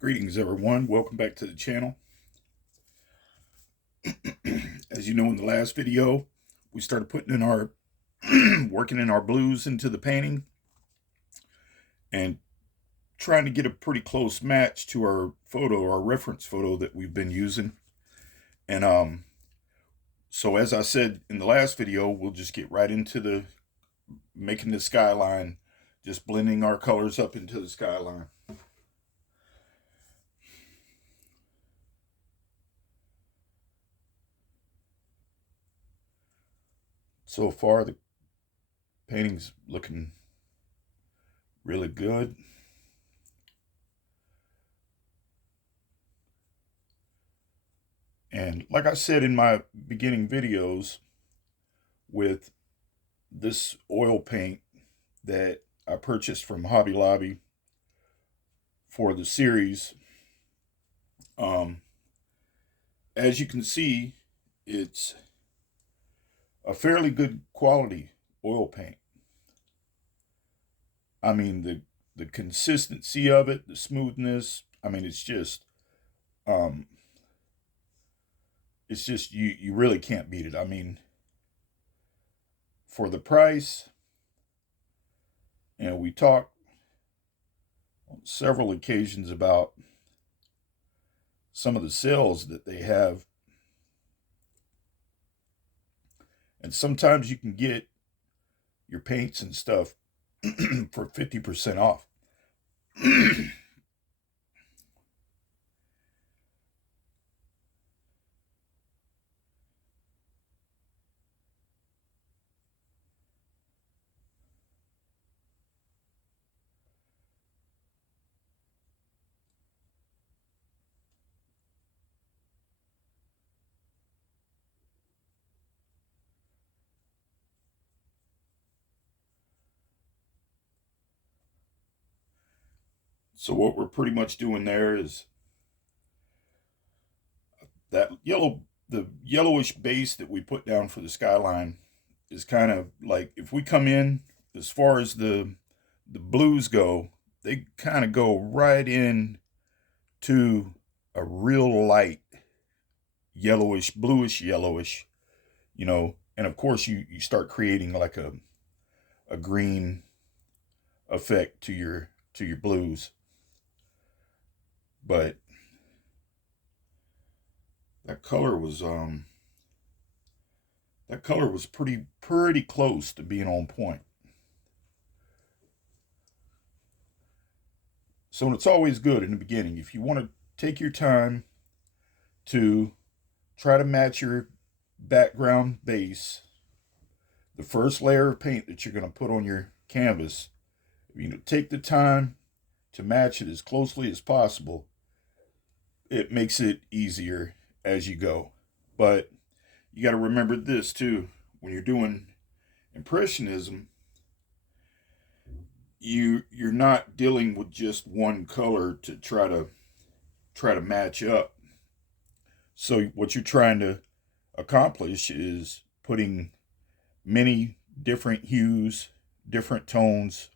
Greetings everyone, welcome back to the channel. As you know, in the last video we started putting in our working in our blues into the painting and trying to get a pretty close match to our photo, our reference photo that we've been using. And so as I said in the last video, we'll just get right into the making the skyline, just blending our colors up into the skyline. So far, the painting's looking really good. And like I said in my beginning videos, with this oil paint that I purchased from Hobby Lobby for the series, as you can see, it's a fairly good quality oil paint. I mean, the consistency of it, the smoothness, I mean, it's just you really can't beat it. I mean, for the price, we talked on several occasions about some of the sales that they have, and sometimes you can get your paints and stuff for 50% off. So what we're pretty much doing there is that the yellowish base that we put down for the skyline is kind of like, if we come in, as far as the blues go, they kind of go right in to a real light yellowish, bluish yellowish, and of course you start creating like a green effect to your blues. But that color was pretty close to being on point. So it's always good in the beginning, if you want to take your time to try to match your background base, the first layer of paint that you're going to put on your canvas, take the time to match it as closely as possible. It makes it easier as you go. But you got to remember this too: when you're doing Impressionism, you're not dealing with just one color to try to match up. So what you're trying to accomplish is putting many different hues, different tones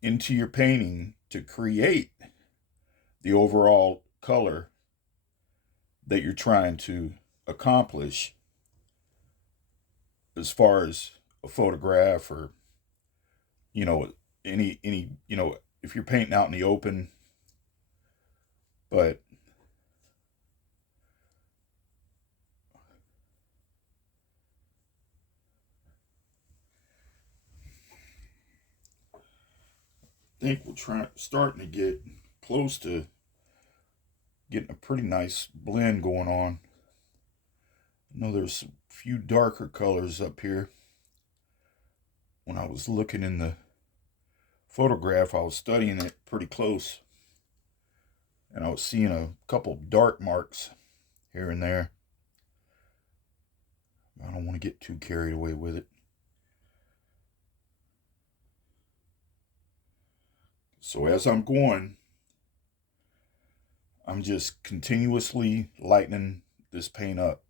into your painting to create the overall color that you're trying to accomplish, as far as a photograph, or any if you're painting out in the open. But I think we're starting to get close to getting a pretty nice blend going on. I know there's a few darker colors up here. When I was looking in the photograph, I was studying it pretty close, and I was seeing a couple dark marks here and there. I don't want to get too carried away with it. So as I'm going, I'm just continuously lightening this paint up.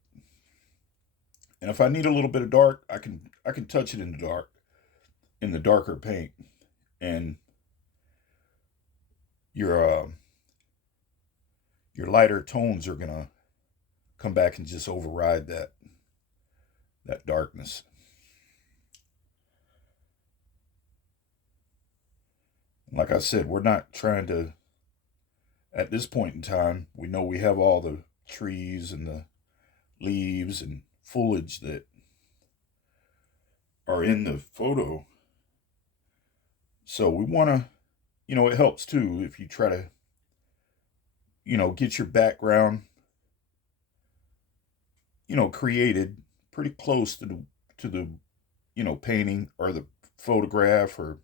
And if I need a little bit of dark, I can touch it in the darker paint, and your your lighter tones are going to come back and just override that darkness. Like I said, we're not trying to, at this point in time, we know we have all the trees and the leaves and foliage that are in the photo. So we want to, it helps too if you try to, get your background, created pretty close to the, painting or the photograph, or,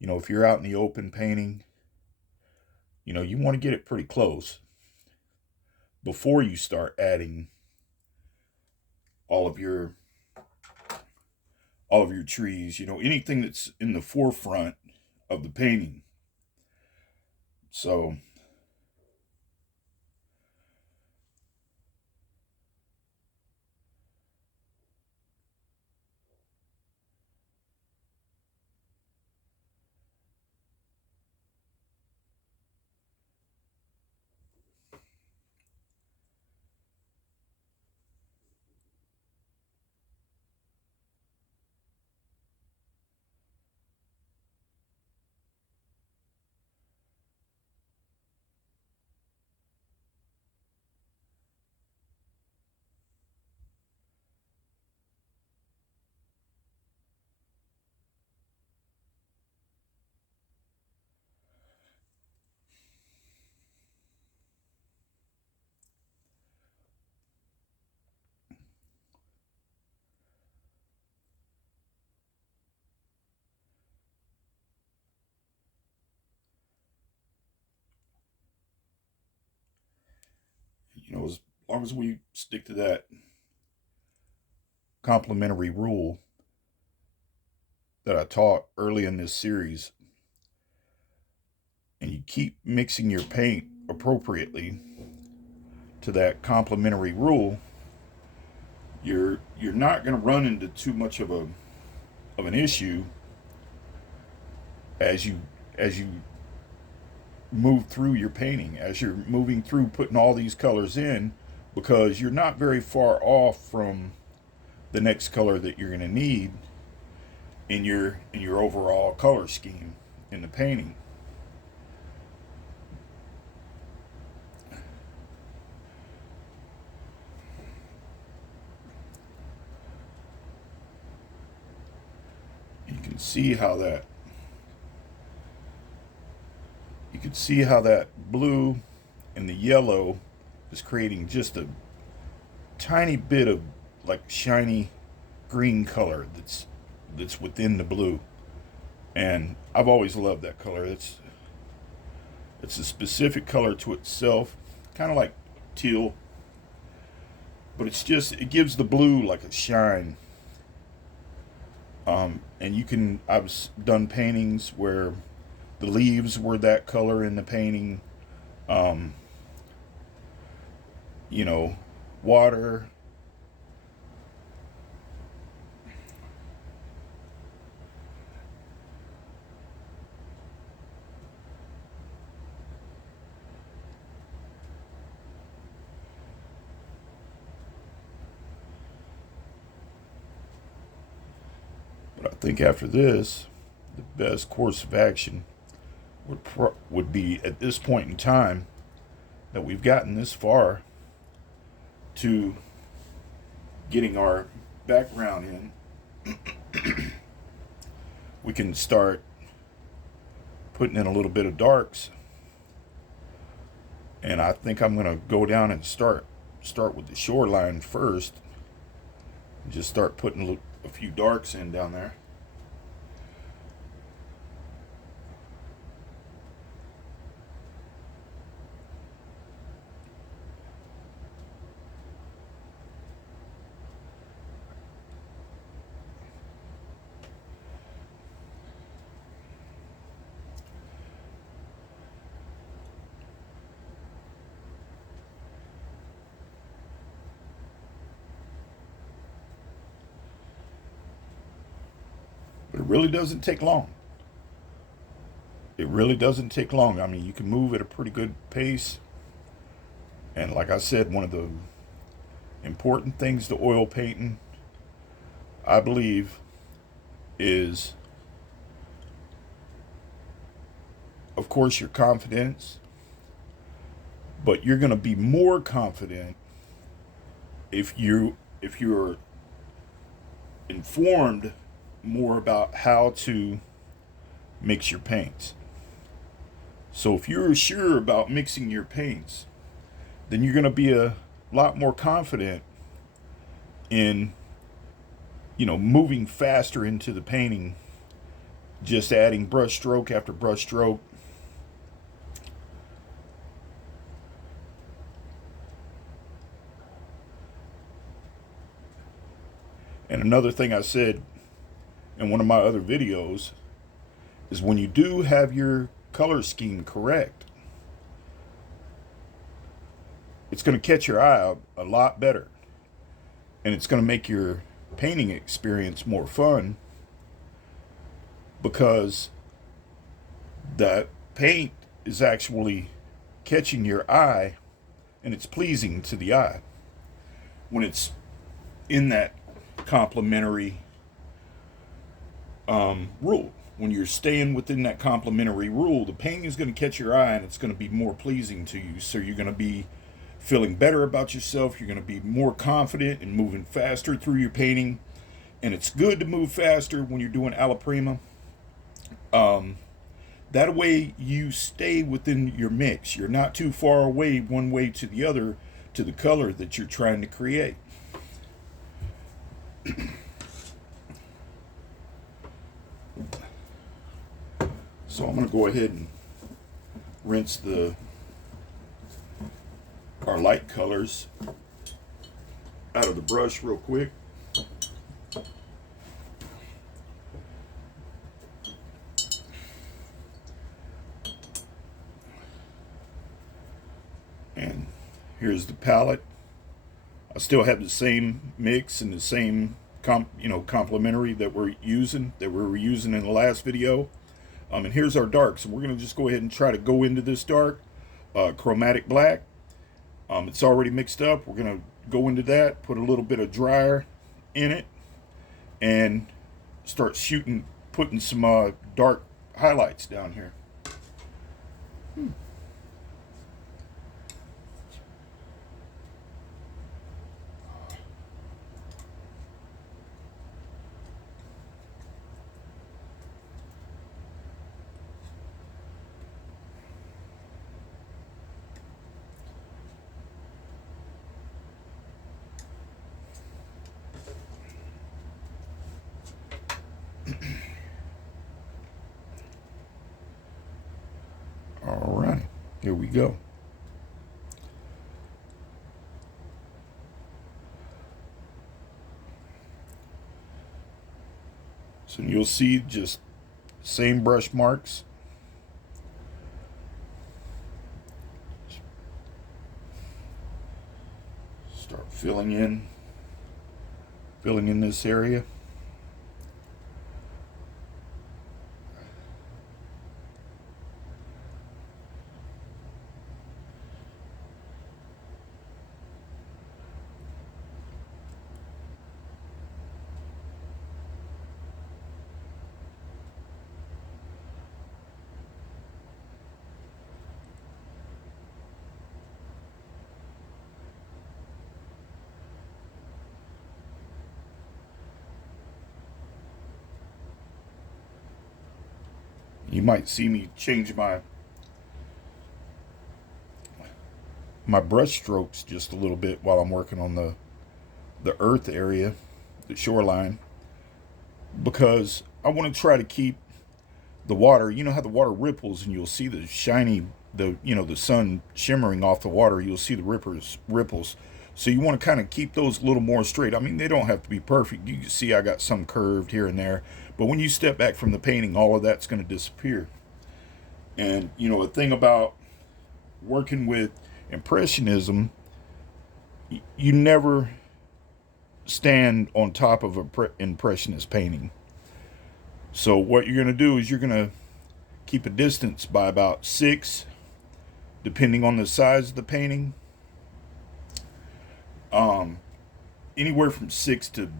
if you're out in the open painting, you want to get it pretty close before you start adding all of your trees, anything that's in the forefront of the painting. So as long as we stick to that complementary rule that I taught early in this series, and you keep mixing your paint appropriately to that complementary rule, you're not going to run into too much of an issue as you move through your painting, as you're moving through putting all these colors in, because you're not very far off from the next color that you're going to need in your overall color scheme in the painting. You can see how that blue and the yellow is creating just a tiny bit of like shiny green color that's within the blue. And I've always loved that color. It's a specific color to itself, kind of like teal, but it gives the blue like a shine. And I've done paintings where the leaves were that color in the painting. Water. But I think after this, the best course of action would be at this point in time that we've gotten this far to getting our background in, we can start putting in a little bit of darks. And I think I'm going to go down and start with the shoreline first, and just start putting a few darks in down there. But it really doesn't take long. It really doesn't take long. I mean, you can move at a pretty good pace And like I said, one of the important things to oil painting, I believe, is, of course, your confidence, but you're going to be more confident if you're informed more about how to mix your paints. So if you're sure about mixing your paints, then you're going to be a lot more confident in, moving faster into the painting, just adding brush stroke after brush stroke. And another thing I said in one of my other videos is when you do have your color scheme correct, it's going to catch your eye a lot better. And it's going to make your painting experience more fun, because that paint is actually catching your eye and it's pleasing to the eye. When it's in that complementary rule, when you're staying within that complementary rule, the painting is going to catch your eye and it's going to be more pleasing to you. So you're going to be feeling better about yourself. You're going to be more confident and moving faster through your painting. And it's good to move faster when you're doing alla prima. That way you stay within your mix. You're not too far away one way to the other to the color that you're trying to create. So I'm going to go ahead and rinse our light colors out of the brush real quick. And here's the palette. I still have the same mix and the same complementary that we were using in the last video. And here's our dark. So we're going to just go ahead and try to go into this dark chromatic black. It's already mixed up. We're going to go into that, put a little bit of dryer in it, and start putting some dark highlights down here. All right, here we go. So you'll see just same brush marks. Start filling in this area. You might see me change my brush strokes just a little bit while I'm working on the earth area, the shoreline, because I want to try to keep the water. You know how the water ripples and you'll see the shiny, the sun shimmering off the water. You'll see the ripples. So you want to kind of keep those a little more straight. I mean, they don't have to be perfect. You can see I got some curved here and there. But when you step back from the painting, all of that's going to disappear. And, a thing about working with Impressionism, you never stand on top of an Impressionist painting. So what you're going to do is you're going to keep a distance by about 6, depending on the size of the painting. Anywhere from 6 to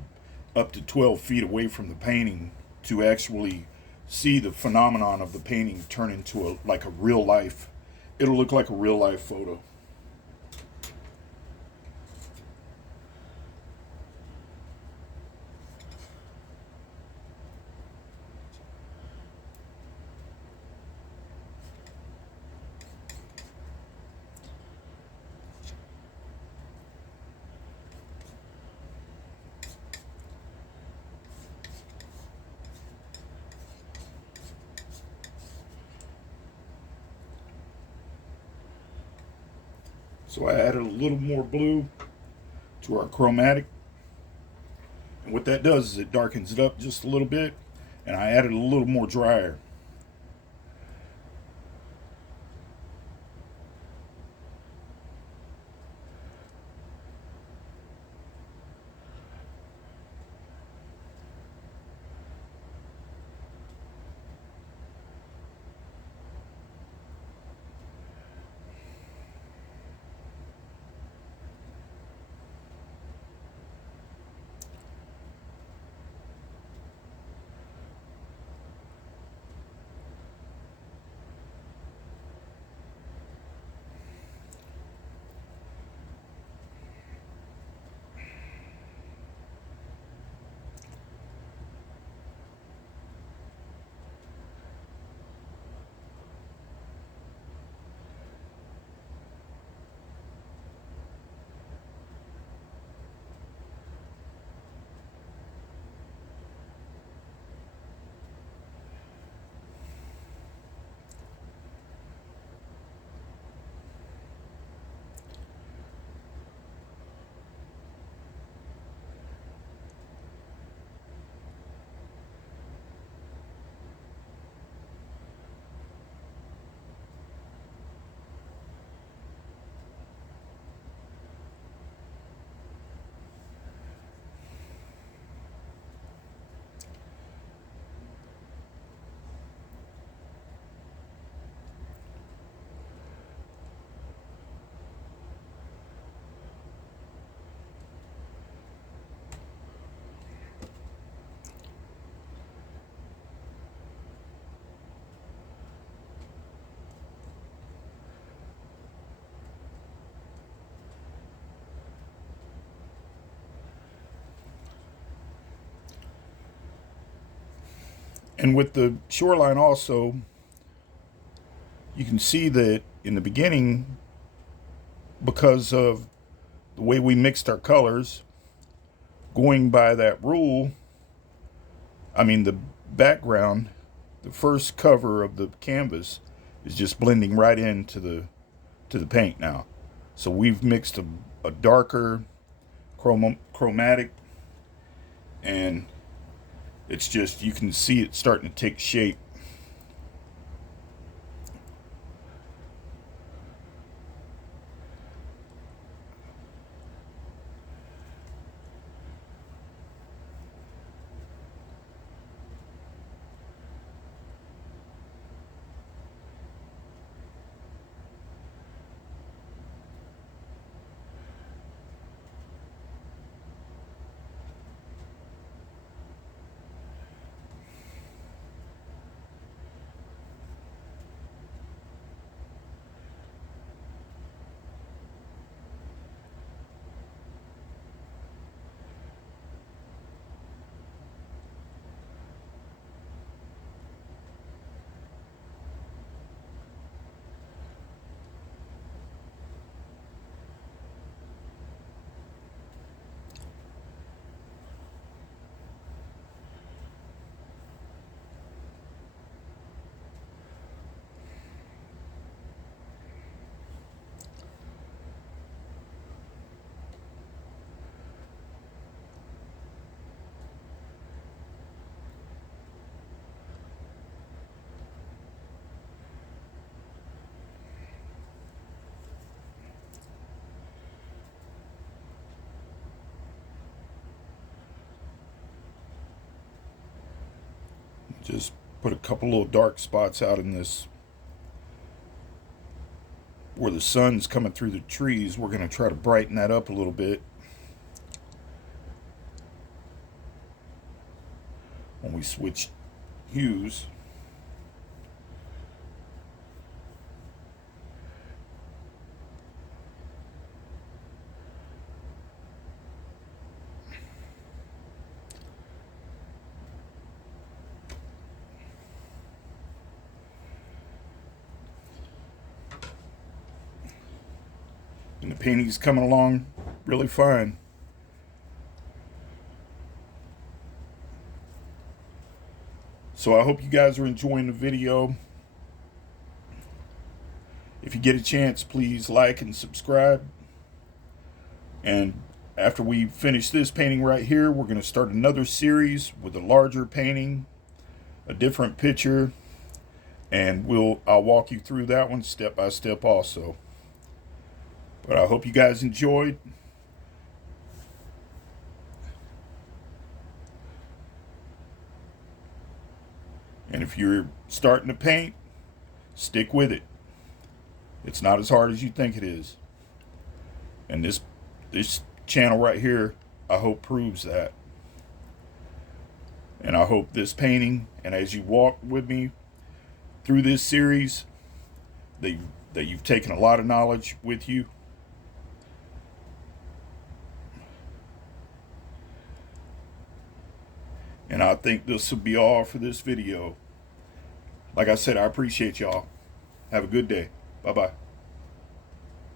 up to 12 feet away from the painting to actually see the phenomenon of the painting turn into like a real life. It'll look like a real life photo. So I added a little more blue to our chromatic. And what that does is it darkens it up just a little bit. And I added a little more dryer. And with the shoreline also, you can see that in the beginning, because of the way we mixed our colors, going by that rule, I mean, the background, the first cover of the canvas is just blending right into the paint now. So we've mixed a darker chromatic, and it's just, you can see it starting to take shape. Just put a couple little dark spots out in this where the sun's coming through the trees. We're going to try to brighten that up a little bit. when we switch hues. And the painting's coming along really fine. So I hope you guys are enjoying the video. If you get a chance, please like and subscribe. And after we finish this painting right here, we're going to start another series with a larger painting, a different picture, and I'll walk you through that one step by step also. But I hope you guys enjoyed. And if you're starting to paint, stick with it. It's not as hard as you think it is. And this channel right here, I hope proves that. And I hope this painting, and as you walk with me through this series, that you've taken a lot of knowledge with you. And I think this will be all for this video. Like I said, I appreciate y'all. Have a good day. Bye-bye.